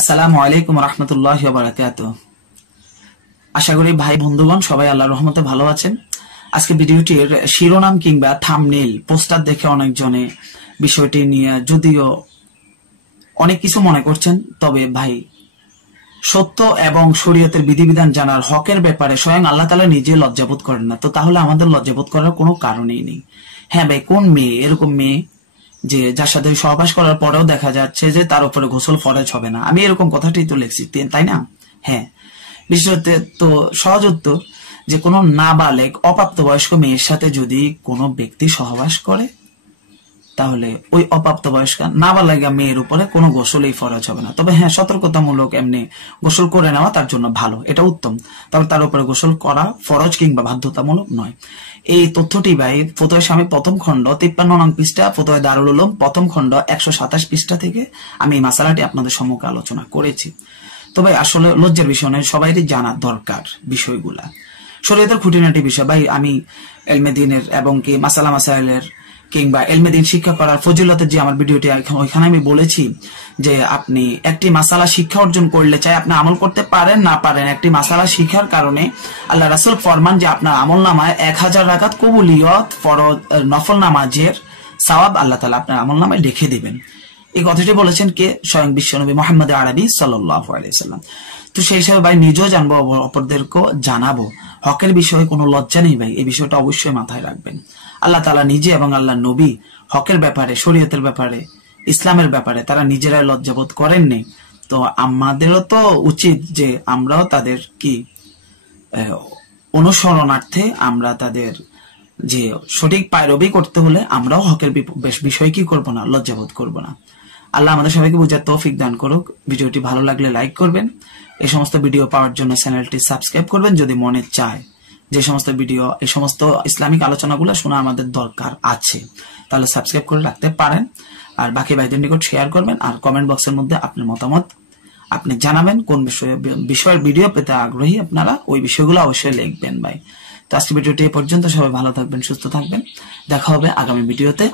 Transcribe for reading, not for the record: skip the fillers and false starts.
আসসালামু আলাইকুম রহমতুল্লাহি ওয়া বারাকাতুহু। আশা করি ভাই বন্ধুগণ সবাই আল্লাহর রহমতে ভালো আছেন। আজকে ভিডিওটির শিরোনাম কিংবা থাম্বনেইল পোস্টার দেখে অনেকজনে বিষয়টি নিয়ে যদিও অনেক কিছু মনে করছেন, তবে ভাই সত্য এবং শরীয়তের বিধিবিধান জানার হকের ব্যাপারে স্বয়ং আল্লাহ তাআলা নিজে লজ্জাবোধ করেন না, তো তাহলে আমাদের লজ্জাবোধ করার কোনো কারণই নেই। হ্যাঁ ভাই, কোন মেয়ে এরকম মেয়ে যে যার সাথে সহবাস করার পরেও দেখা যাচ্ছে যে তার উপরে গোসল ফরজ হবে না? আমি এরকম কথাটাই তো লিখছি, তাই না? হ্যাঁ, বিষয়তে তো সহজ উত্তর যে কোনো নাবালেগ অপ্রাপ্তবয়স্ক মেয়ের সাথে যদি কোনো ব্যক্তি সহবাস করে তাহলে ওই অপ্রাপ্তবয়স্ক নাবালেগা মেয়ের উপরে কোনো গোসলই ফরজ হবে না। তবে হ্যাঁ, সতর্কতামূলক এমনি গোসল করে নেওয়া তার জন্য ভালো, এটা উত্তম। তবে তার উপরে গোসল করা ফরজ কিংবা বাধ্যতামূলক নয়। এই তথ্যটি ভাই ফতোয়া স্বামী প্রথম খণ্ড 53 নং পৃষ্ঠা, ফতোয়া দারুল উলুম প্রথম খণ্ড 127 পৃষ্ঠা থেকে আমি এই মাসালাটি আপনাদের সম্মুখে আলোচনা করেছি। তবে আসলে লজ্জার বিষয় নয়, সবাইরই জানা দরকার বিষয়গুলা, শরীয়তের খুঁটিনাটি বিষয়। ভাই আমি এলমেদিনের এবং কি মাসালা মাসাইলের কিংবা এলমেদিন শিক্ষা করার ফজিলতের যে আমার ভিডিওটি ওইখানে আমি বলেছি যে আপনি একটি মাসালা শিক্ষা অর্জন করলে চাই আপনি আমল করতে পারেন না পারেন, একটি মাসালা শিক্ষার কারণে আল্লাহ রাসূল ফরমান যে আপনার আমল নামায় 1000 রাকাত কবুলিয়ত ফরজ নফল নামাজের সওয়াব আল্লাহ তাআলা আপনার আমল নামায় লিখে দিবেন। এই কথাটি বলেছেন কে? স্বয়ং বিশ্বনবী মুহাম্মদ আরবি সাল্লাল্লাহু আলাইহি ওয়াসাল্লাম। তো সেই হিসাবে ভাই নিজেও জানবো, অপরদেরকেও জানাবো। হকের বিষয়ে কোনো লজ্জা নেই ভাই, এই বিষয়টা অবশ্যই মাথায় রাখবেন। আল্লাহ তাআলা নিজে এবং আল্লাহ নবী হকের ব্যাপারে, শরীয়তের ব্যাপারে, ইসলামের ব্যাপারে তারা নিজেরাই লজ্জাবোধ করেননি। তো আমাদেরও তো উচিত যে আমরাও তাদের কি অনুসরণার্থে আমরা তাদের যে সঠিক পায়রবি করতে হলে আমরাও হকের বিষয় কি করবো না, লজ্জাবোধ করবো না। আল্লাহ আমাদের সবাইকে বুঝার তৌফিক দান করুক। ভিডিওটি ভালো লাগলে লাইক করবেন, এই সমস্ত ভিডিও পাওয়ার জন্য চ্যানেলটি সাবস্ক্রাইব করবেন যদি মনে চায় যে সমস্ত ভিডিও, এই সমস্ত ইসলামিক আলোচনাগুলো শোনা আমাদের দরকার আছে, তাহলে সাবস্ক্রাইব করে রাখতে পারেন। আর বাকি ভাইদের নিকট শেয়ার করবেন, আর কমেন্ট বক্সের মধ্যে আপনার মতামত আপনি জানাবেন। কোন বিষয়ের ভিডিও পেতে আগ্রহী আপনারা, ওই বিষয়গুলো অবশ্যই লিখবেন ভাই। তো আজকে ভিডিওটি এ পর্যন্ত। সবাই ভালো থাকবেন, সুস্থ থাকবেন, দেখা হবে আগামী ভিডিওতে।